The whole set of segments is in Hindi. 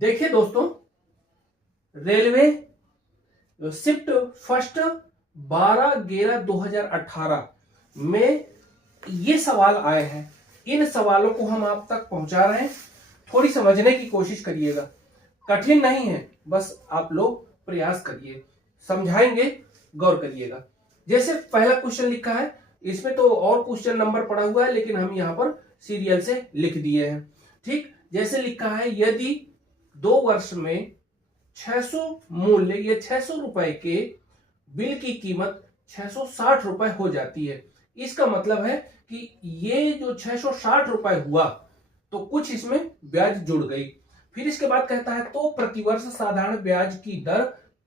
देखिए दोस्तों, रेलवे शिफ्ट फर्स्ट 12/11/2018 में ये सवाल आए हैं। इन सवालों को हम आप तक पहुंचा रहे हैं। थोड़ी समझने की कोशिश करिएगा, कठिन नहीं है, बस आप लोग प्रयास करिए, समझाएंगे, गौर करिएगा। जैसे पहला क्वेश्चन लिखा है, इसमें तो और क्वेश्चन नंबर पड़ा हुआ है, लेकिन हम यहां पर सीरियल से लिख दिए हैं। ठीक, जैसे लिखा है, यदि 2 वर्ष में 600 मूल्य या 600 रुपए के बिल की कीमत 660 रुपए हो जाती है। इसका मतलब है कि ये जो 660 रुपए हुआ तो कुछ इसमें ब्याज जुड़ गई। फिर इसके बाद कहता है, तो प्रतिवर्ष साधारण ब्याज की दर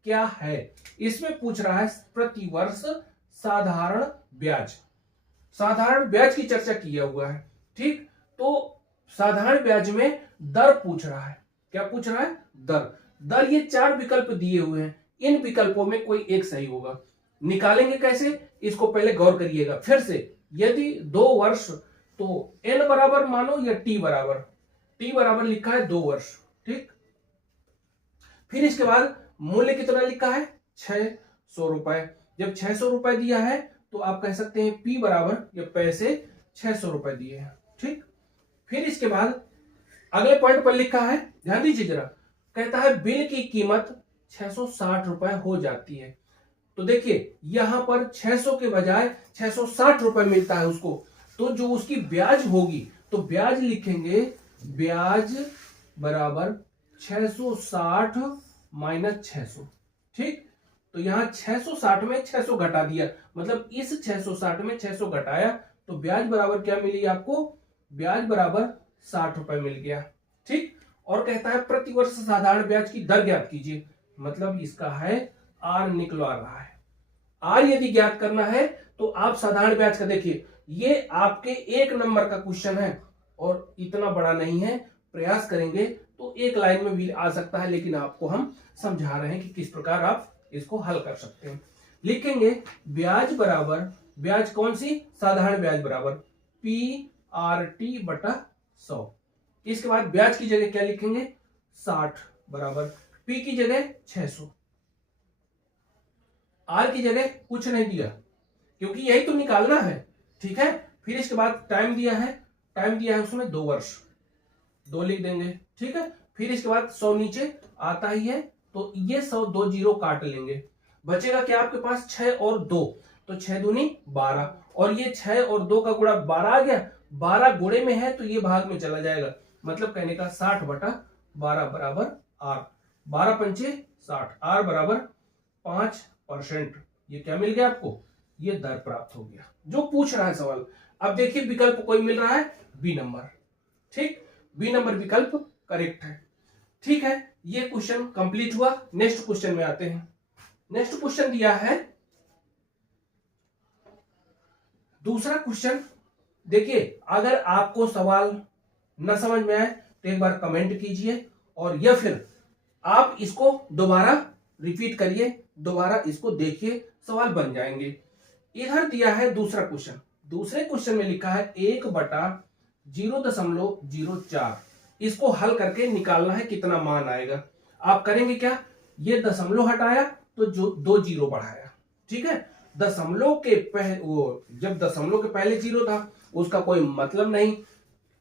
क्या है। इसमें पूछ रहा है प्रतिवर्ष साधारण ब्याज। साधारण ब्याज की चर्चा किया हुआ है। ठीक, तो साधारण ब्याज में दर पूछ रहा है। क्या पूछ रहा है? दर। दर ये 4 विकल्प दिए हुए हैं, इन विकल्पों में कोई एक सही होगा। निकालेंगे कैसे, इसको पहले गौर करिएगा। फिर से, यदि 2 वर्ष, तो एन बराबर मानो या टी बराबर लिखा है 2 वर्ष। ठीक, फिर इसके बाद मूल्य कितना लिखा है? 600 रुपए। जब 600 रुपए दिया है तो आप कह सकते हैं पी बराबर या पैसे 600 रुपए दिए हैं। ठीक, फिर इसके बाद अगले पॉइंट पर लिखा है, ध्यान दीजिए जरा, कहता है बिल की कीमत 660 रुपए हो जाती है। तो देखिए यहां पर 600 के बजाय 660 रुपए मिलता है उसको, तो जो उसकी ब्याज होगी, तो ब्याज लिखेंगे ब्याज बराबर 660 माइनस 600। ठीक, तो यहां 660 में 600 घटा दिया, मतलब इस 660 में 600 घटाया, तो ब्याज बराबर क्या मिली आपको? ब्याज बराबर 60 रुपए मिल गया। ठीक, और कहता है प्रतिवर्ष साधारण ब्याज की दर ज्ञात कीजिए, मतलब इसका है आर निकलवा रहा है। आर यदि ज्ञात करना है तो आप साधारण ब्याज का देखिए, ये आपके 1 नंबर का क्वेश्चन है और इतना बड़ा नहीं है। प्रयास करेंगे तो एक लाइन में भी आ सकता है, लेकिन आपको हम समझा रहे हैं कि किस प्रकार आप इसको हल कर सकते हैं। लिखेंगे ब्याज बराबर, ब्याज कौन सी? साधारण ब्याज बराबर पी आर टी बटा 100। इसके बाद ब्याज की जगह क्या लिखेंगे? 60 बराबर पी की जगह 600, आर की जगह कुछ नहीं दिया क्योंकि यही तो निकालना है। ठीक है, फिर इसके बाद टाइम दिया है उसमें 2 वर्ष, 2 लिख देंगे। ठीक है, फिर इसके बाद 100 नीचे आता ही है, तो ये 100 2 जीरो काट लेंगे, बचेगा क्या आपके पास? 6 और 2, तो 6 दूनी 12, और ये 6 और 2 का गुणा 12 आ गया। 12 गुणे में है तो ये भाग में चला जाएगा, मतलब कहने का 60 बटा 12 बराबर आर। 12 पंचे 60, आर बराबर 5%। ये क्या मिल गया आपको? ये दर प्राप्त हो गया जो पूछ रहा है सवाल। अब देखिए विकल्प कोई मिल रहा है, बी नंबर। ठीक, बी नंबर विकल्प करेक्ट है। ठीक है, ये क्वेश्चन कंप्लीट हुआ। नेक्स्ट क्वेश्चन में आते हैं। नेक्स्ट क्वेश्चन दिया है, दूसरा क्वेश्चन। देखिए, अगर आपको सवाल न समझ में आए तो एक बार कमेंट कीजिए, और या फिर आप इसको दोबारा रिपीट करिए, दोबारा इसको देखिए, सवाल बन जाएंगे। इधर दिया है दूसरा क्वेश्चन। दूसरे क्वेश्चन में लिखा है 1/0.04। इसको हल करके निकालना है कितना मान आएगा। आप करेंगे क्या? ये दशमलव हटाया तो जो 2 जीरो बढ़ाया। ठीक है, दशमलव के जब दशमलव के पहले जीरो था उसका कोई मतलब नहीं,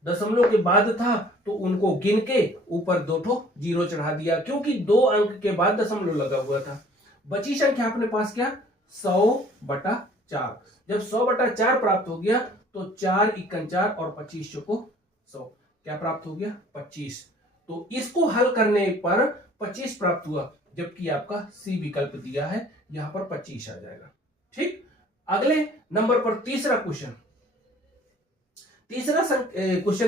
दशमलव के बाद था तो उनको गिन के ऊपर 2 जीरो चढ़ा दिया, क्योंकि 2 अंक के बाद दशमलव लगा हुआ था। बची संख्या अपने पास क्या? 100/4। जब 100/4 प्राप्त हो गया तो 4 × 4 और 25 चौको 100, क्या प्राप्त हो गया? 25। तो इसको हल करने पर 25 प्राप्त हुआ, जबकि आपका सी विकल्प दिया है, यहां पर 25 आ जाएगा। ठीक, अगले नंबर पर तीसरा क्वेश्चन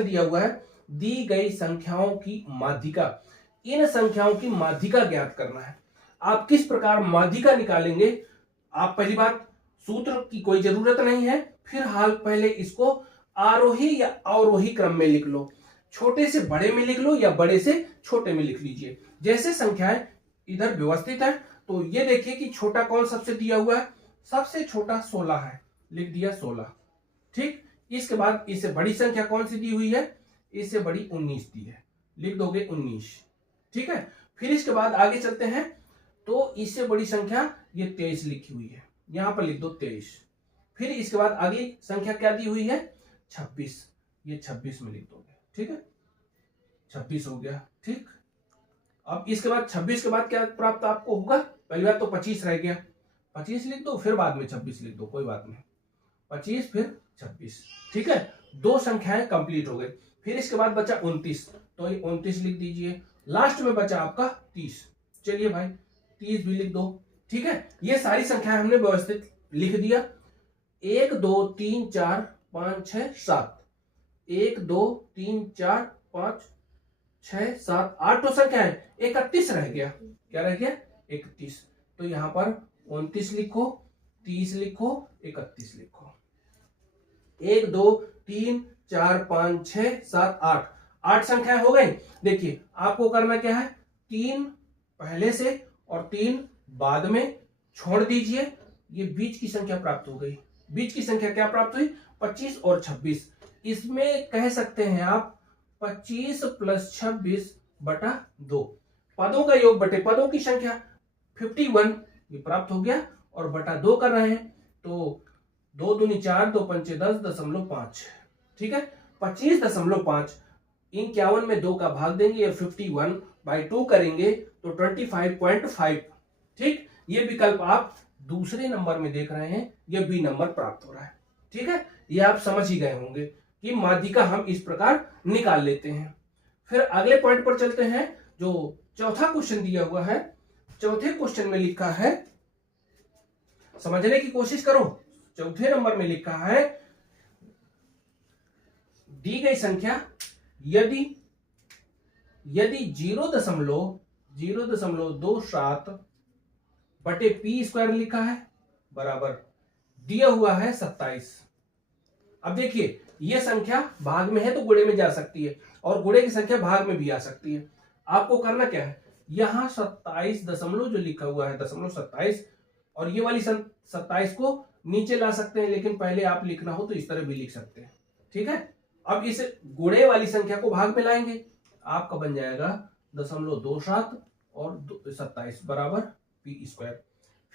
दिया हुआ है, दी गई संख्याओं की माध्यिका। इन संख्याओं की माध्यिका ज्ञात करना है। आप किस प्रकार माध्यिका निकालेंगे? आप पहली बात, सूत्र की कोई जरूरत नहीं है, फिलहाल पहले इसको आरोही या अवरोही क्रम में लिख लो, छोटे से बड़े में लिख लो या बड़े से छोटे में लिख लीजिए। जैसे संख्याएं इधर व्यवस्थित है, तो ये देखिए कि छोटा कौन सबसे दिया हुआ है? सबसे छोटा 16 है, लिख दिया 16। ठीक, इसके बाद इससे बड़ी संख्या कौन सी दी हुई है? इससे बड़ी 19 दी है, लिख दोगे 19। ठीक है, फिर इसके बाद आगे चलते हैं। तो इससे बड़ी संख्या ये 23 लिखी हुई है, यहां पर लिख दो 23। फिर इसके बाद आगे संख्या क्या दी हुई है 26, ये 26 में लिख दोगे। ठीक है, 26 हो गया। ठीक, अब इसके बाद 26 के बाद क्या प्राप्त आपको होगा, पहली बात तो 25 रह गया, 25 लिख दो, फिर बाद में 26 लिख दो, कोई बात नहीं, 25 फिर 26। ठीक है, दो संख्याएं कंप्लीट हो गई। फिर इसके बाद बचा 29, तो ये 29 लिख दीजिए। लास्ट में बचा आपका 30, चलिए भाई 30 भी लिख दो। ठीक है, ये सारी संख्याएं हमने व्यवस्थित लिख दिया। 1 2 3 4 5 6 7, 1 2 3 4 5 6 7 8 तो संख्या है, 31 रह गया। क्या रह गया 31, तो यहां पर 29 लिखो, 30 लिखो, 31 लिखो। 1 2 3 4 5 6 7 8, 8 संख्याएं हो गई। देखिए आपको करना क्या है, 3 पहले से और 3 बाद में छोड़ दीजिए, ये बीच की संख्या प्राप्त हो गई। बीच की संख्या क्या प्राप्त हुई 25 और 26। इसमें कह सकते हैं आप 25 प्लस 26 बटा 2, पदों का योग बटे पदों की संख्या 51 ये प्राप्त हो गया, और बटा 2 कर रहे हैं तो 2 दूनी 4, 2 पंचे 10.5। ठीक है, 25.5, 51 में 2 का भाग देंगे, 51/2 करेंगे तो 25.5। ठीक, ये विकल्प आप दूसरे नंबर में देख रहे हैं, ये बी नंबर प्राप्त हो रहा है। ठीक है, ये आप समझ ही गए होंगे कि माध्यिका हम इस प्रकार निकाल लेते हैं। फिर अगले पॉइंट पर चलते हैं, जो चौथा क्वेश्चन दिया हुआ है। चौथे क्वेश्चन में लिखा है, समझने की कोशिश करो। चौथे नंबर में लिखा है, दी गई संख्या यदि 0.027 बटे पी स्क्वायर लिखा है बराबर दिया हुआ है 27। अब देखिए यह संख्या भाग में है तो गुणे में जा सकती है, और गुणे की संख्या भाग में भी आ सकती है। आपको करना क्या है, यहां 27 दशमलव जो लिखा हुआ है 27, और ये वाली 27 को नीचे ला सकते हैं, लेकिन पहले आप लिखना हो तो इस तरह भी लिख सकते हैं। ठीक है, अब इस गुणे वाली संख्या को भाग में लाएंगे, आपका बन जाएगा 0.27 और 27 बराबर पी स्क्वायर।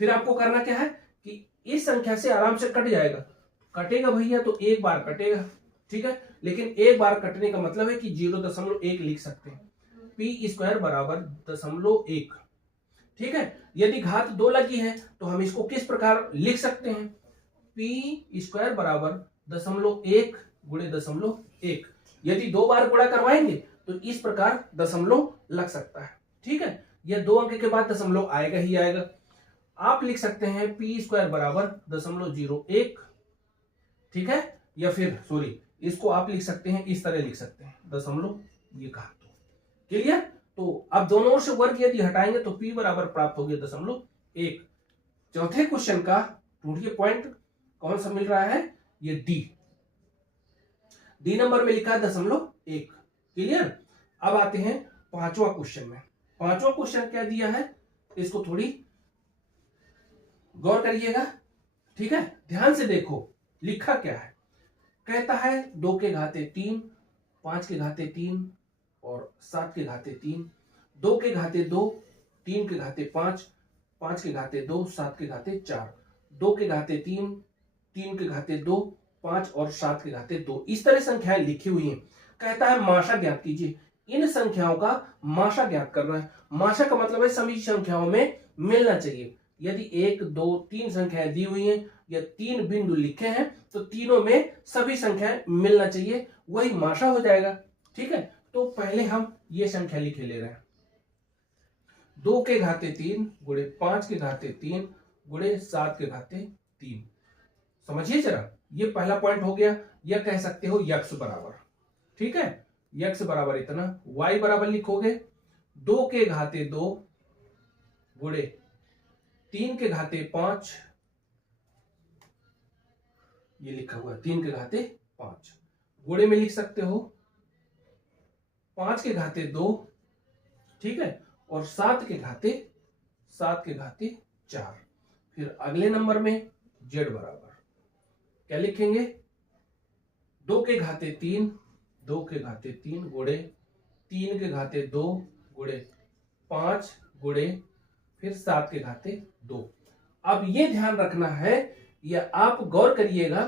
फिर आपको करना क्या है कि इस संख्या से आराम से कट जाएगा, कटेगा भैया तो एक बार कटेगा। ठीक है, लेकिन एक बार कटने का मतलब है कि 0.1 लिख सकते हैं, पी स्क्वायर बराबर 0.1। ठीक है, यदि घात 2 लगी है तो हम इसको किस प्रकार लिख सकते हैं, पी स्क्वायर बराबर 0.1 गुणे 0.1। यदि 2 बार गुणा करवाएंगे तो इस प्रकार दशमलव लग सकता है। ठीक है, यह 2 अंक के बाद दशमलव आएगा ही आएगा। आप लिख सकते हैं पी स्क्वायर बराबर 0.01। ठीक है, या फिर सॉरी इसको आप लिख सकते हैं, इस तरह लिख सकते हैं दशमलव ये कहा। क्लियर, तो अब दोनों ओर से वर्ग यदि हटाएंगे तो p बराबर प्राप्त हो गया 0.1। चौथे क्वेश्चन का ढूंढिए पॉइंट कौन सा मिल रहा है, ये डी नंबर में लिखा है 0.1। क्लियर, अब आते हैं पांचवा क्वेश्चन में। पांचवा क्वेश्चन क्या दिया है, इसको थोड़ी गौर करिएगा। ठीक है, ध्यान से देखो लिखा क्या है। कहता है 2 के घाते 3, 5 के घाते 3 और 7 के घाते 3, 2 के घाते 2, 3 के घाते 5, 5 के घाते 2, 7 के घाते 4, 2 के घाते 3, 3 के घाते 2, 5 और 7 के घाते 2। इस तरह संख्याएं लिखी हुई हैं। कहता है माशा ज्ञात कीजिए। इन संख्याओं का माशा ज्ञात करना है। माशा का मतलब है सभी संख्याओं में मिलना चाहिए। यदि 1 2 3 संख्याएं दी हुई हैं या 3 बिंदु लिखे हैं तो तीनों में सभी संख्याएं मिलना चाहिए, वही माशा हो जाएगा। ठीक है, तो पहले हम ये संख्या लिखे ले रहे हैं, 2 के घाते 3 गुणे 5 के घाते 3 गुणे 7 के घाते 3। समझिए जरा, ये पहला पॉइंट हो गया। या कह सकते हो यक्स बराबर। ठीक है, यक्स बराबर इतना, y बराबर लिखोगे 2 के घाते 2 गुणे 3 के घाते 5, ये लिखा हुआ है 3 के घाते 5, गुणे में लिख सकते हो 5 के घाते 2। ठीक है, और 7 के घाते 4। फिर अगले नंबर में z बराबर क्या लिखेंगे, 2 के घाते 3, 2 के घाते 3 गुणे 3 के घाते 2 गुणे 5 गुणे फिर 7 के घाते 2। अब ये ध्यान रखना है, या आप गौर करिएगा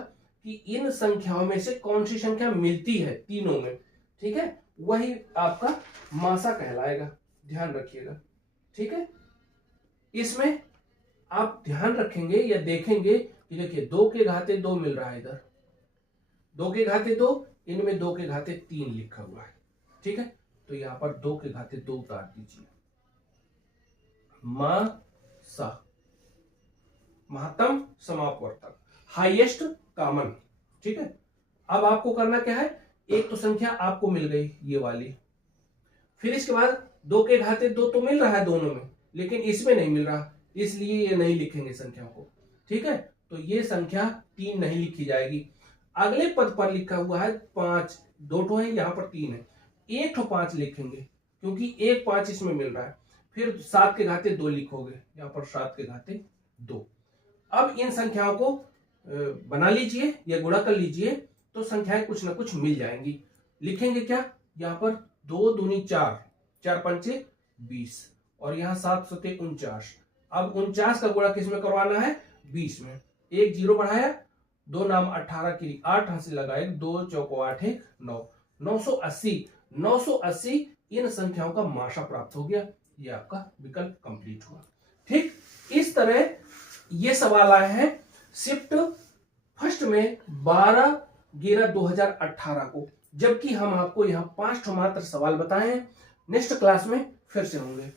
कि इन संख्याओं में से कौन सी संख्या मिलती है तीनों में, ठीक है, वही आपका मासा कहलाएगा। ध्यान रखिएगा, ठीक है। इसमें आप ध्यान रखेंगे या देखेंगे कि देखिए 2 के घाते 2 मिल रहा है, इधर 2 के घाते 2, इनमें 2 के घाते 3 लिखा हुआ है, ठीक है। तो यहां पर 2 के घाते 2 उतार दीजिए। मासा, महत्तम समापवर्तक, हाईएस्ट कॉमन, ठीक है। अब आपको करना क्या है, एक तो संख्या आपको मिल गई ये वाली, फिर इसके बाद 2 के घाते 2 तो मिल रहा है दोनों में, लेकिन इसमें नहीं मिल रहा, इसलिए ये नहीं लिखेंगे संख्या को, ठीक है। तो ये संख्या 3 नहीं लिखी जाएगी। अगले पद पर लिखा हुआ है 5, 2 ठो है, यहां पर 3 है, 1 ठो 5 लिखेंगे क्योंकि 1 5 इसमें मिल रहा है। फिर 7 के घाते 2 लिखोगे, यहां पर 7 के घाते 2। अब इन संख्याओं को बना लीजिए या गुणा कर लीजिए, तो संख्याएं कुछ ना कुछ मिल जाएंगी। लिखेंगे क्या, यहाँ पर 2 दूनी 4, 4 पंचे 20, और यहाँ 7 सते 49। अब 49 का गुणा किस में करवाना है, 20 में। एक 0 बढ़ाया, 2 नाम 18 की 8 हासिल लगाए, 2 चौको 8 1 9, 980। 980 इन संख्याओं का माशा प्राप्त हो गया। ये आपका विकल्प कंप्लीट हुआ। ठीक इस तरह ये सवाल आए हैं शिफ्ट फर्स्ट में 12/11/2018 को, जबकि हम आपको यहाँ 5 मात्र सवाल बताए हैं। नेक्स्ट क्लास में फिर से होंगे।